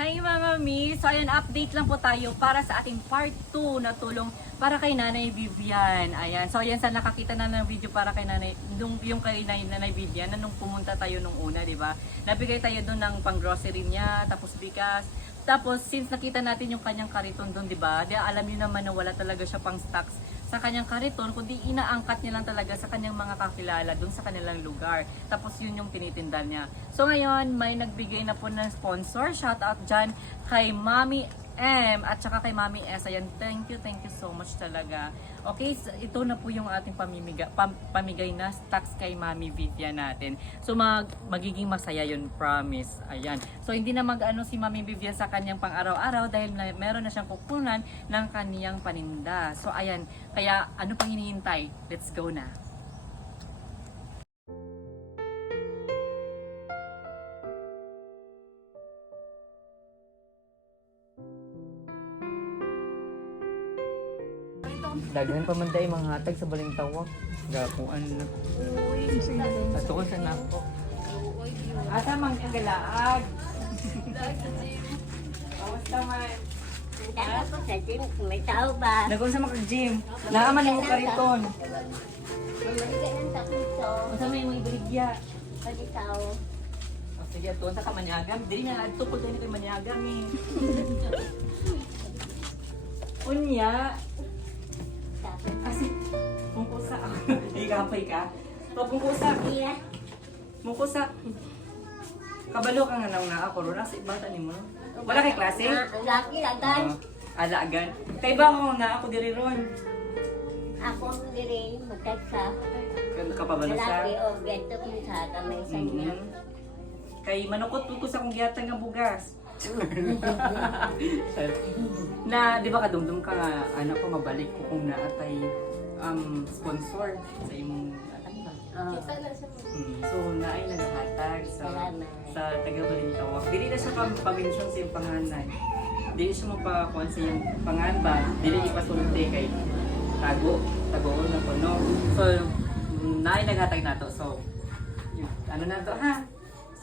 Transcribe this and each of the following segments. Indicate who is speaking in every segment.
Speaker 1: Hi Mama Mi! So ayan, update lang po tayo para sa ating part 2 na tulong para kay Nanay Vivian. Ayan, so ayan sa nakakita na ng video para kay Nanay, nung, yung kay Nanay Vivian na nung pumunta tayo nung una, di ba? Nabigay tayo doon ng pang grocery niya, tapos bigas. Tapos since nakita natin yung kanyang kariton doon, di ba? Di alam niyo naman na wala talaga siya pang stocks sa kanyang kariton, kundi inaangkat niya lang talaga sa kanyang mga kakilala doon sa kanilang lugar. Tapos yun yung tinitinda niya. So ngayon, may nagbigay na po ng sponsor. Shout out dyan kay Mami M at saka kay Mami S. Ayan, thank you, thank you so much talaga. Okay, so ito na po yung ating pamimiga, pam, pamigay na stocks kay Mami Vivian natin. So mag, magiging masaya yun, promise. Ayan. So hindi na mag-ano si Mami Vivian sa kanyang pang-araw-araw dahil na, meron na siyang kukunan ng kaniyang paninda. So ayan, kaya ano pang hinihintay? Let's go na. Daghan pa man dahil mga hatag sa baling tawag. Gapuan na. At ko sa nako. Asa man kagalaag? Kamusta man?
Speaker 2: Kaya ko sa gym, may tao ba?
Speaker 1: Nagkon sa makag-gym. Naaman mo kariton.
Speaker 2: Mamali ka ng tapuso.
Speaker 1: Unsa may mga ibaligya?
Speaker 2: Pwede tao.
Speaker 1: Sige, tuon sa kamanyagam. Dili na adto po dahil kay manyagam eh. Unya, Ikapay ka. O mungkusa.
Speaker 2: iya.
Speaker 1: Mungkusa. Kabalo ka nga nang naa ko. Rona sa ibata ni mo. Wala kay klase?
Speaker 2: Ah, laki agad.
Speaker 1: Ah, alagan. Kay ba ako na ako diri ron.
Speaker 2: Ako ang rin, magkagsa.
Speaker 1: Kapabalo sa.
Speaker 2: Lalaki o ganito kung sa kamay sa niya.
Speaker 1: Kay manukot ko sa kong giyatan nga bugas. na, di ba kadumdum ka nga, anak ko mabalik ko kung naatay um, sponsor sa imong, ano ba?
Speaker 2: Oh.
Speaker 1: Hmm, so, naay naghatag sa,
Speaker 2: Salamat.
Speaker 1: sa taga-balintawak. Dili na siya pang pabensyon sa iyong panganay. Dili siya mapakuan sa iyong pangan ba? Dili ipasulti kay tago. Tagoon na ko, no? So, mm, naay naghatag na to. So, yun, ano na to, ha?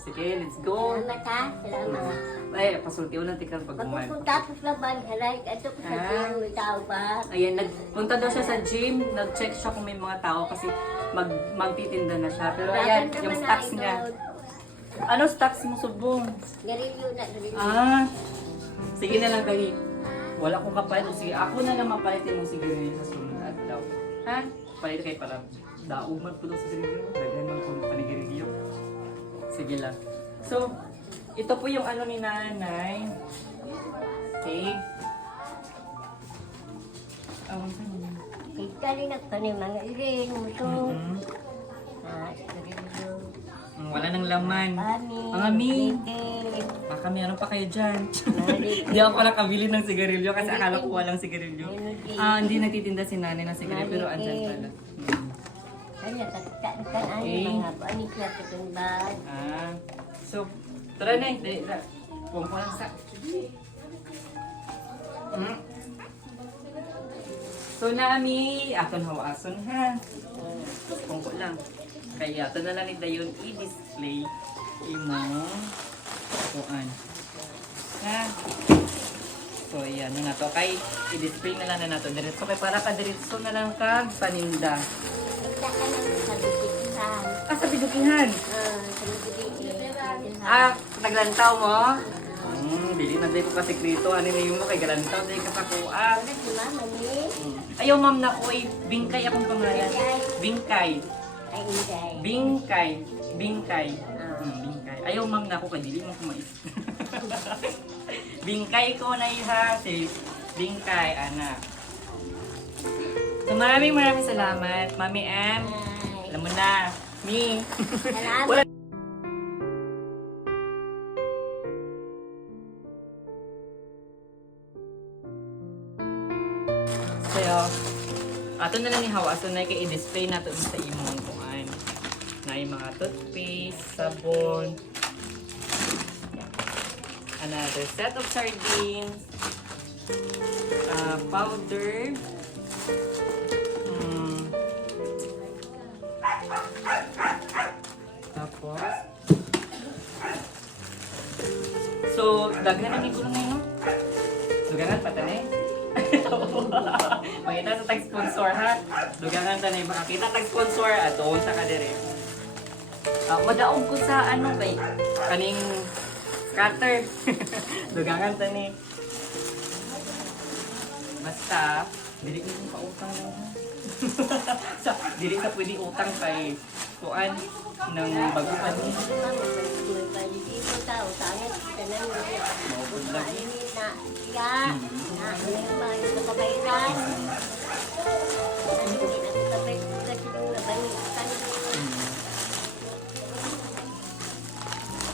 Speaker 1: Sige, let's go.
Speaker 2: Salamat ha, salamat.
Speaker 1: Ay, pasulti ulang tikang pagkuman.
Speaker 2: Pagpupunta ko sa laban, halay, ato ko sa
Speaker 1: Ah.
Speaker 2: gym, may tao ba?
Speaker 1: Ayan, nagpunta daw siya sa gym, nag-check siya kung may mga tao kasi mag magtitinda na siya. Pero ayan,
Speaker 2: Dapat
Speaker 1: yung
Speaker 2: naman
Speaker 1: stocks
Speaker 2: na
Speaker 1: niya. Ano stocks mo subong?
Speaker 2: Garilyo na, garilyo.
Speaker 1: Ah, sige na lang kay. Wala kong kapalit. Sige, ako na lang mapalitin mo si Gary sa sunod adlaw. Ha? Palit kay para dauman po daw sa sigarilyo. Daghan man kung panigirilyo. Sige lang. So, ito po yung ano ni nanay. Okay. Oh,
Speaker 2: Ikali na pa ni mga iring, muto.
Speaker 1: mm
Speaker 2: Ah, garilyo.
Speaker 1: Wala nang laman.
Speaker 2: Kami.
Speaker 1: Mga mi.
Speaker 2: Bigay.
Speaker 1: Baka meron pa kayo dyan. Hindi ako pala kabili ng sigarilyo kasi akala ko walang sigarilyo.
Speaker 2: Hindi.
Speaker 1: Ah, hindi nagtitinda si nanay ng sigarilyo pero andyan pala.
Speaker 2: Kanya, ka na
Speaker 1: Okay.
Speaker 2: mga panik na kitong bag.
Speaker 1: Ah, so, tara na, dali na. Puwang ko lang sa... Hmm. So, nami, aton hawason ha. Puwang ko lang. Kaya, ito na lang ni Dayon i-display imo kuan. Ha? So, yan na to. Kay, i-display na lang na nato. Diretso kay para ka diretso na lang kag paninda.
Speaker 2: Ka na sa bibikisan.
Speaker 1: Ah, sa bidukihan.
Speaker 2: Ah, sa bibikisan.
Speaker 1: Ah, naglantaw mo? Hmm, bili na din ko ka sekreto. Ano na yung mo kay galantaw dahil ka sa kuha.
Speaker 2: Ano si ni?
Speaker 1: Hmm. Ayaw ma'am na ko, eh, bingkay akong pangalan. Bingkay.
Speaker 2: Ay, inday.
Speaker 1: Bingkay. Bingkay. Hmm, bingkay. Ayaw ma'am na ko, kay dili mo kumais. bingkay ko na iha. Si Bingkay, anak. Maraming maraming salamat, Mami M. Alam mo na, Mi.
Speaker 2: Salamat.
Speaker 1: Wala Kaya, ato na lang ni Hawa. So, na i-display na to sa imong kuan. Na yung mga toothpaste, sabon, another set of sardines, uh, powder, So, daghan na gigulo ngayon? Dugangan pa tanay. Makita sa tag sponsor ha. Dugangan tanay makakita tag sponsor at doon sa kadere. Ah, madaog ko sa ano kay kaning scatter. Dugangan tanay. Basta, dili ko pa utang mo. sa dili sa pwede utang kay kuan ng baguhan
Speaker 2: na.
Speaker 1: Maupod lagi.
Speaker 2: Na. Na, na yung.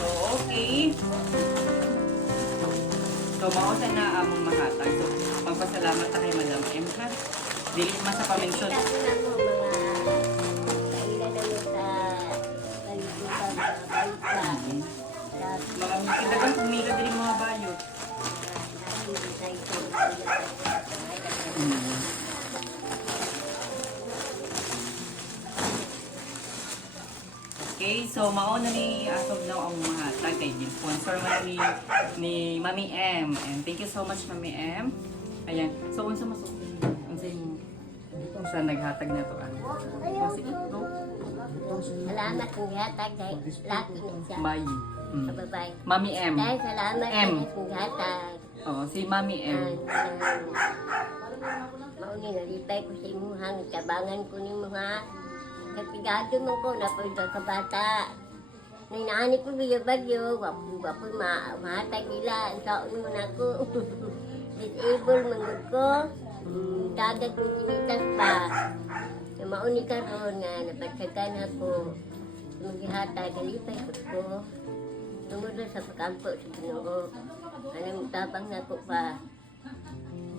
Speaker 1: So, okay. So, mausa na among mahatag. So, magpasalamat na kay Madam M, ha? Dili man sa
Speaker 2: mo mga
Speaker 1: Mga kindagang pumila din yung mga
Speaker 2: ito.
Speaker 1: Okay, so mauna ni Asob na ang mahatag kay Gin. Sponsor man ni, ni Mami M. And thank you so much, Mami M. Ayan. So, unsa mas unsa yung unsa naghatag na to ano? Kasi ito,
Speaker 2: Salamat kong hatag dahil laki siya.
Speaker 1: May.
Speaker 2: Sa
Speaker 1: Mm.
Speaker 2: babae.
Speaker 1: Mami M.
Speaker 2: Dahil salamat
Speaker 1: M.
Speaker 2: kong hatag.
Speaker 1: Oh, si Mami M.
Speaker 2: Mauni nalipay ko sa imuhang kabangan ko ni mga kapigado mo ko na pwede ka bata. Nainani ko biya bagyo, wapo wapo ma mahatag nila sa uno na ko. Disable mangod ko. Mm, Dagat ko sinitas pa. Na mauni karon nga napatsagan ako. Maghihatag, nalipay ko ko. Tumunod sa pagkampo sa Ginoo. Anong tabang na ko pa.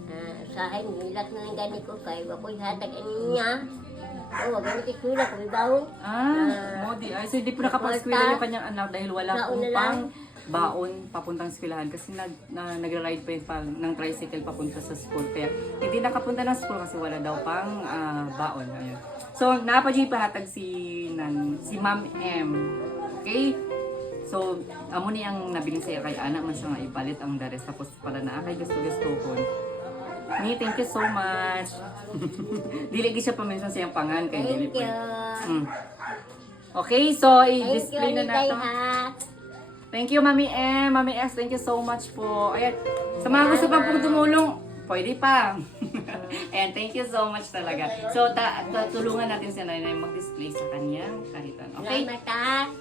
Speaker 2: Ah, sa akin, nilak na lang gani ko kay wako'y hatag ani niya. Oo, ganito kula ko bawon.
Speaker 1: Ah, mo di. Ay, so hindi po nakapag-eskwela yung kanyang anak dahil wala
Speaker 2: Baon
Speaker 1: pong pang baon papuntang eskwelahan kasi nag, na, nag-ride pa yun pa ng tricycle papunta sa school. Kaya hindi nakapunta ng school kasi wala daw pang ah, baon. Ayun. So, napadyo pahatag si, nan, si Ma'am M. Okay? So, amo ni ang nabiling sa'yo kay anak man siya nga ipalit ang dares tapos para na kay gusto-gusto ko. Ni, thank you so much. Dili gi siya paminsan siyang pangan kay dili
Speaker 2: Thank you.
Speaker 1: Mm. Okay, so i-display na
Speaker 2: ha.
Speaker 1: Thank you, Mami M. Mami S, thank you so much po. Ayan, sa mga gusto pa pong tumulong, pwede pa. Ayan, thank you so much talaga. So, ta ta- tulungan natin si Nanay mag-display sa kanyang kahitan. Okay?
Speaker 2: Ha.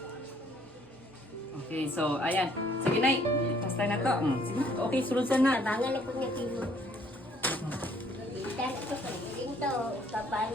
Speaker 1: Okay, so, ayan. Sige, Nay. Basta na to. Mm, Sige, okay, sunod sa na.
Speaker 2: Abangan ako niya kimo. Itan ko sa to, kapal.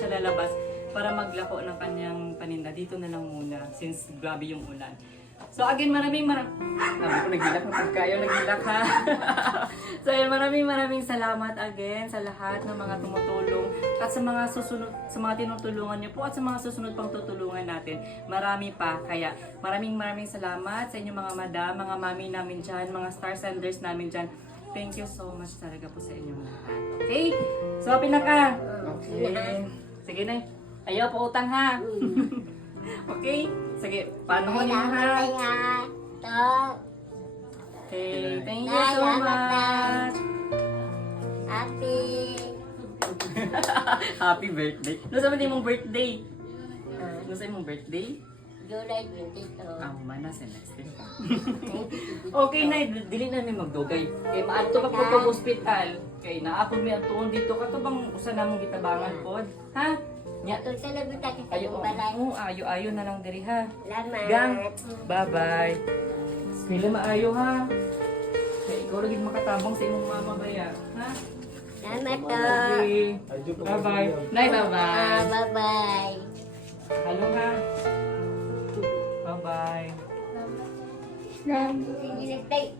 Speaker 1: Siya lalabas para maglako ng kanyang paninda. Dito na lang muna, since grabe yung ulan. So again, maraming maraming... Sabi ko, nagilak na pagkayo, nagilak ha. so ayun, maraming maraming salamat again sa lahat ng mga tumutulong at sa mga susunod, sa mga tinutulungan niyo po at sa mga susunod pang tutulungan natin. Marami pa. Kaya maraming maraming salamat sa inyo mga madam, mga mami namin dyan, mga star senders namin dyan. Thank you so much talaga po sa inyong lahat. Okay? So, pinaka. Okay. Sige na. Ayaw po utang ha. okay? Sige, paano mo niyo ha? Okay, thank you so much.
Speaker 2: Happy.
Speaker 1: Happy birthday. Ano sa mong birthday?
Speaker 2: Ah,
Speaker 1: Ano sa imong birthday?
Speaker 2: July 22.
Speaker 1: Ah, mana sa next day. Okay na, dili na mi magdugay. Kay maadto ka po pag hospital. Kay naapod mi ang tuon dito kato bang usa namong gitabangan pod. Ha? Nya
Speaker 2: Ito talaga tayo sa
Speaker 1: ayo
Speaker 2: balay.
Speaker 1: oh, ayo ayo na lang diri ha.
Speaker 2: Salamat.
Speaker 1: Gang. Bye-bye. Pila maayo ha. Kay ikaw lagi makatabang sa imong mama baya. Ha?
Speaker 2: Salamat to.
Speaker 1: Bye-bye. Nay,
Speaker 2: Ah,
Speaker 1: bye-bye.
Speaker 2: bye-bye.
Speaker 1: Hello ha. Bye-bye.
Speaker 2: Sige, nagtay.